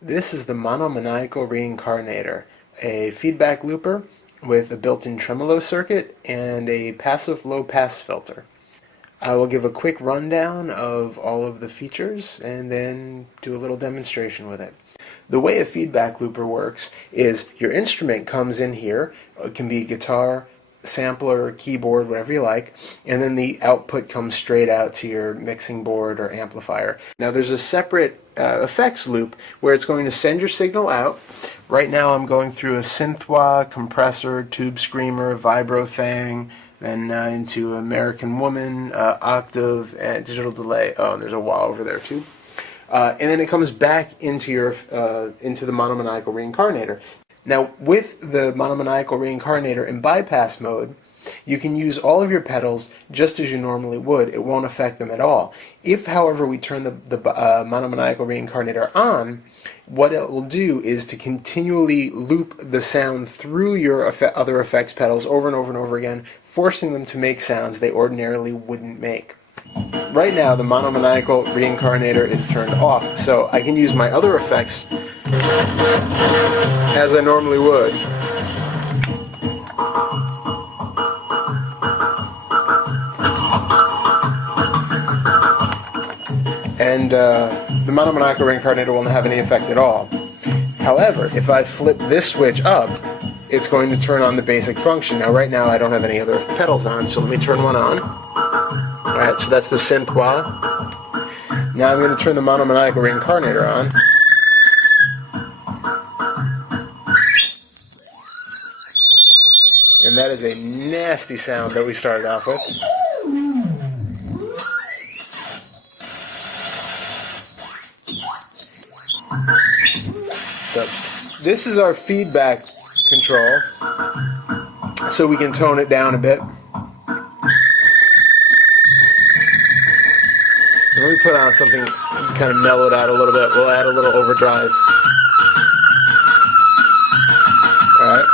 This is the Monomaniacal Reincarnator, a feedback looper with a built-in Tremolo circuit and a passive low-pass filter. I will give a quick rundown of all of the features and then do a little demonstration with it. The way a feedback looper works is your instrument comes in here. It can be guitar, sampler, keyboard, whatever you like, and then the output comes straight out to your mixing board or amplifier. Now there's a separate effects loop where it's going to send your signal out. Right now I'm going through a synth-wah, compressor, tube screamer, vibro thing, then into American Woman, octave, and digital delay. Oh, and there's a wah over there too. And then it comes back into your into the Monomaniacal Reincarnator. Now, with the Monomaniacal Reincarnator in bypass mode, you can use all of your pedals just as you normally would. It won't affect them at all. If, however, we turn the Monomaniacal Reincarnator on, what it will do is to continually loop the sound through your other effects pedals over and over and over again, forcing them to make sounds they ordinarily wouldn't make. Right now, the Monomaniacal Reincarnator is turned off, so I can use my other effects as I normally would. And the Monomaniacal Reincarnator won't have any effect at all. However, if I flip this switch up, it's going to turn on the basic function. Now, right now, I don't have any other pedals on, so let me turn one on. Alright, so that's the synth-wah. Now I'm going to turn the Monomaniacal Reincarnator on. And that is a nasty sound that we started off with. So this is our feedback control, so we can tone it down a bit. Let me put on something kind of mellowed out a little bit. We'll add a little overdrive. Alright.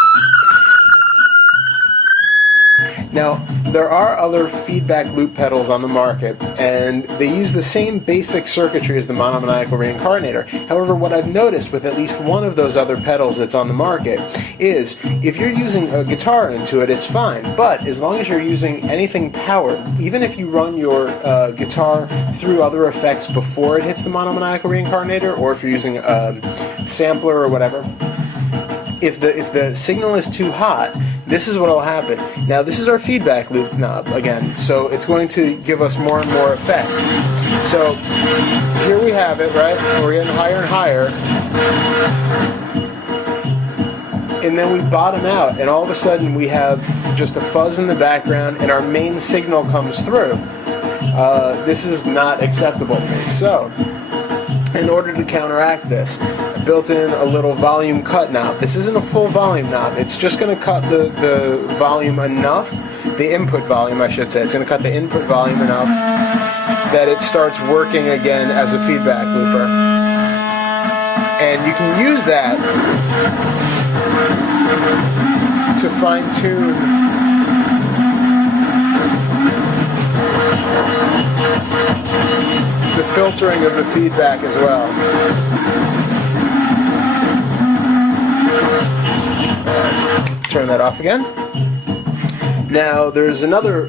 Now, there are other feedback loop pedals on the market, and they use the same basic circuitry as the Monomaniacal Reincarnator. However, what I've noticed with at least one of those other pedals that's on the market is if you're using a guitar into it, it's fine. But as long as you're using anything powered, even if you run your guitar through other effects before it hits the Monomaniacal Reincarnator, or if you're using a sampler or whatever, if the signal is too hot, this is what will happen. Now, this is our feedback loop knob again, so it's going to give us more and more effect. So here we have it, right? We're getting higher and higher, and then we bottom out, and all of a sudden we have just a fuzz in the background, and our main signal comes through. This is not acceptable to me. So, in order to counteract this, I built in a little volume cut knob. This isn't a full volume knob. It's just going to cut the volume enough, the input volume I should say. It's going to cut the input volume enough that it starts working again as a feedback looper. And you can use that to fine-tune the filtering of the feedback as well. Turn that off again. Now there's another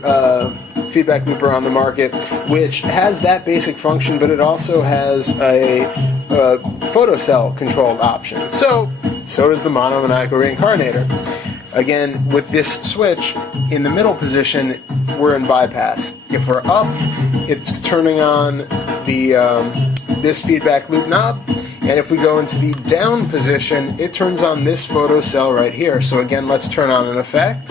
feedback looper on the market which has that basic function, but it also has a photocell controlled option. So does the Monomaniacal Reincarnator. Again, with this switch in the middle position, we're in bypass. If we're up, it's turning on the this feedback loop knob, and if we go into the down position, it turns on this photocell right here. So again, let's turn on an effect.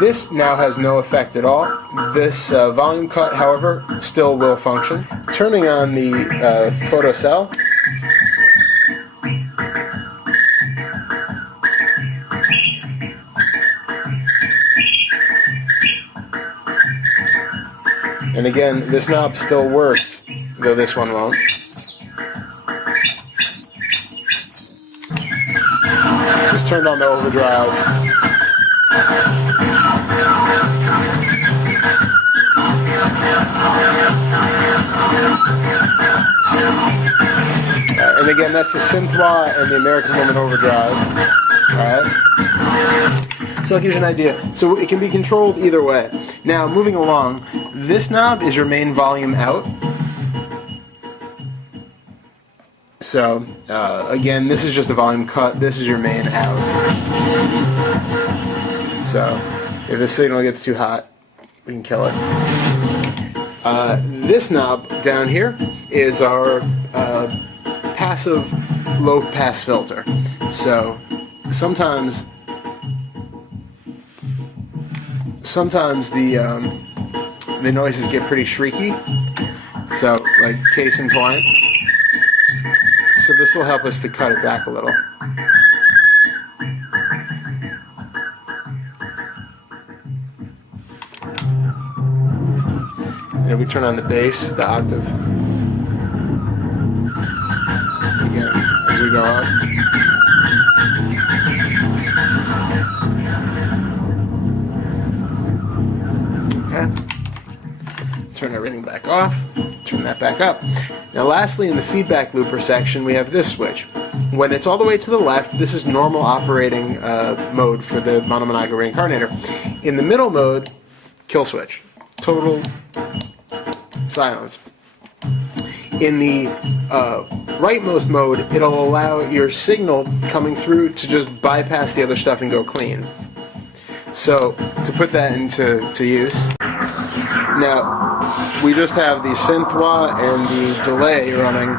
This now has no effect at all. This volume cut, however, still will function. Turning on the photocell. And again, this knob still works, though this one won't. Just turned on the overdrive. And again, that's the Synthwa and the American Woman Overdrive. Alright? So that gives you an idea. So it can be controlled either way. Now, moving along, this knob is your main volume out. So, again, this is just a volume cut. This is your main out. So, if the signal gets too hot, we can kill it. This knob down here is our passive low-pass filter. So, sometimes the noises get pretty shrieky. So, like case in point. So this will help us to cut it back a little. And if we turn on the bass, the octave, again, as we go up. Okay. Turn everything back off. Turn that back up. Now lastly, in the feedback looper section, we have this switch. When it's all the way to the left, this is normal operating mode for the Monomaniacal Reincarnator. In the middle mode, kill switch. Total silence. In the rightmost mode, it'll allow your signal coming through to just bypass the other stuff and go clean. So, to put that into use, now, we just have the synthwa and the delay running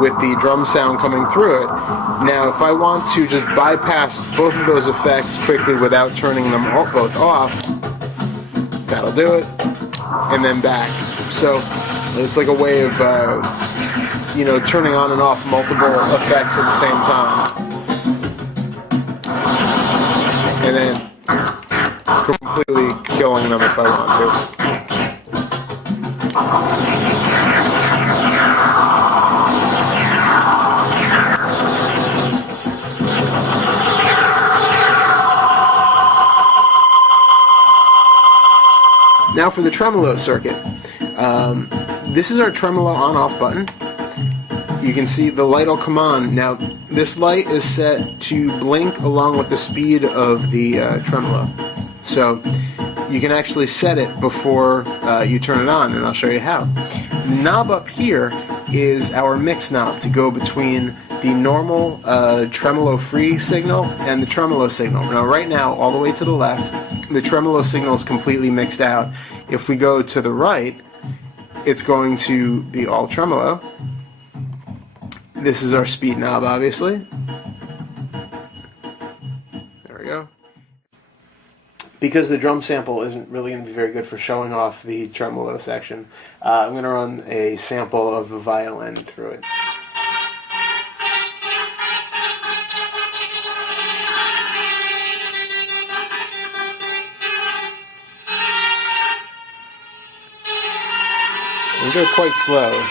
with the drum sound coming through it. Now, if I want to just bypass both of those effects quickly without turning them both off, that'll do it, and then back. So, it's like a way of, turning on and off multiple effects at the same time. And then completely killing them if I want to. Now for the tremolo circuit. This is our tremolo on-off button. You can see the light will come on. Now, this light is set to blink along with the speed of the tremolo. So, you can actually set it before you turn it on, and I'll show you how. The knob up here is our mix knob to go between the normal tremolo-free signal and the tremolo signal. Now, right now, all the way to the left, the tremolo signal is completely mixed out. If we go to the right, it's going to be all tremolo. This is our speed knob, obviously. There we go. Because the drum sample isn't really going to be very good for showing off the tremolo section, I'm going to run a sample of the violin through it. We go quite slow.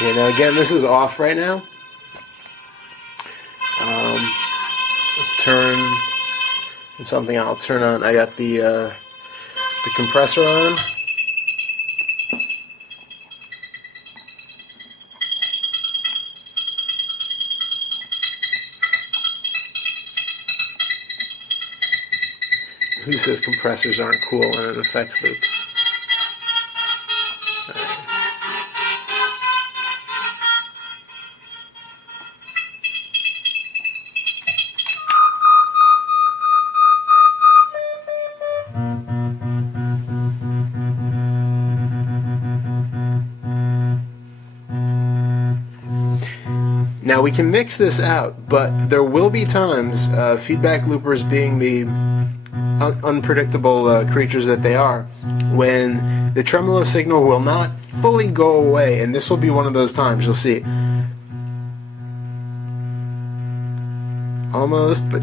Yeah, now again, this is off right now. Let's turn something I'll turn on. I got the compressor on. Who says compressors aren't cool in an effects loop? Now we can mix this out, but there will be times, feedback loopers being the unpredictable creatures that they are, when the tremolo signal will not fully go away, and this will be one of those times. You'll see. Almost, but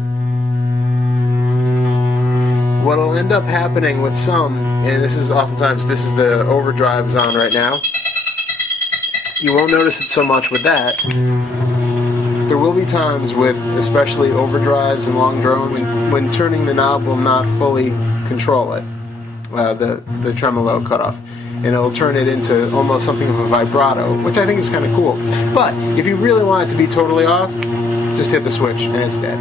what'll end up happening with some, and this is oftentimes, this is the overdrive is on right now. You won't notice it so much with that. There will be times with, especially overdrives and long drones, when turning the knob will not fully control it, the tremolo cutoff. and it'll turn it into almost something of a vibrato, which I think is kind of cool. But if you really want it to be totally off, just hit the switch and it's dead.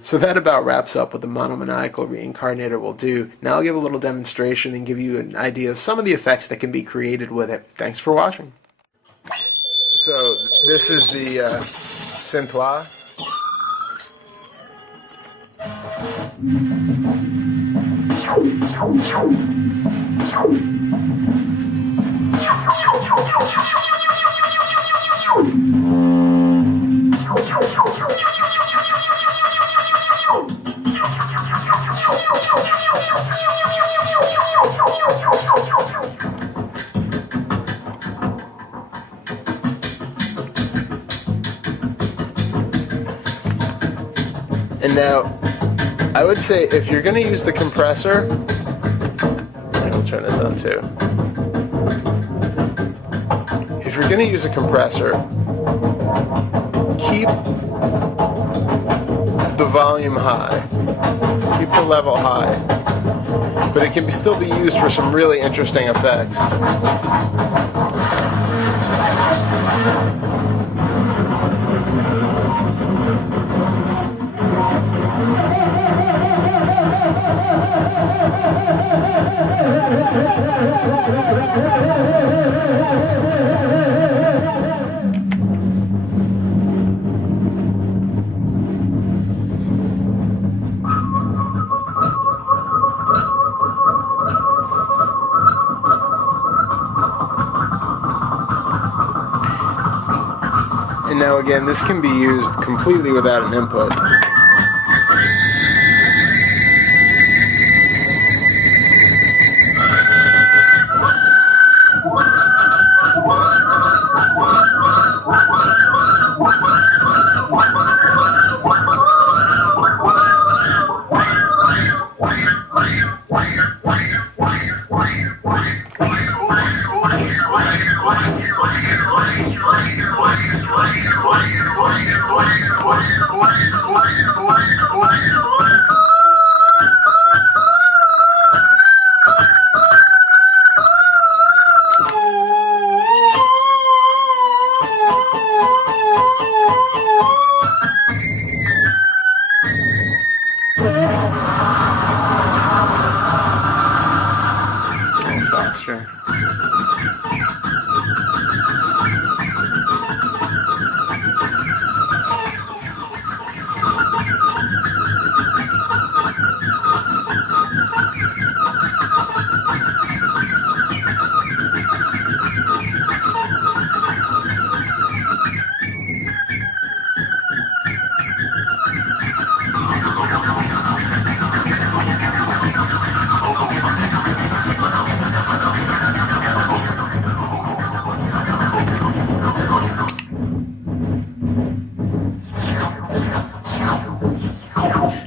So that about wraps up what the Monomaniacal Reincarnator will do. Now I'll give a little demonstration and give you an idea of some of the effects that can be created with it. Thanks for watching. So this is the synth-wah. And now, I would say if you're going to use the compressor, I'll turn this on too. If you're going to use a compressor, keep the volume high, keep the level high, but it can still be used for some really interesting effects. And now again, this can be used completely without an input. Faster.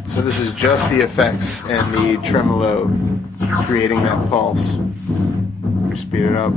So this is just the effects and the tremolo creating that pulse. Speed it up.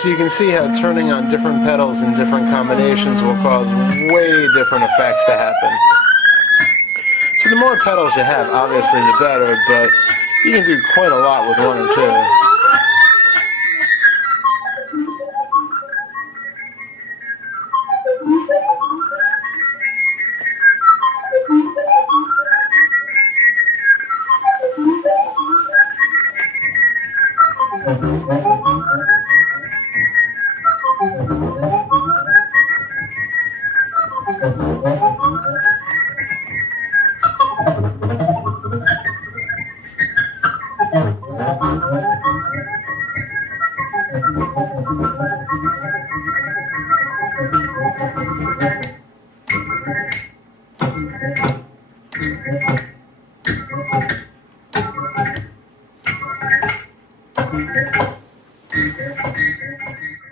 So you can see how turning on different pedals in different combinations will cause way different effects to happen. So the more pedals you have, obviously the better, but you can do quite a lot with one or two.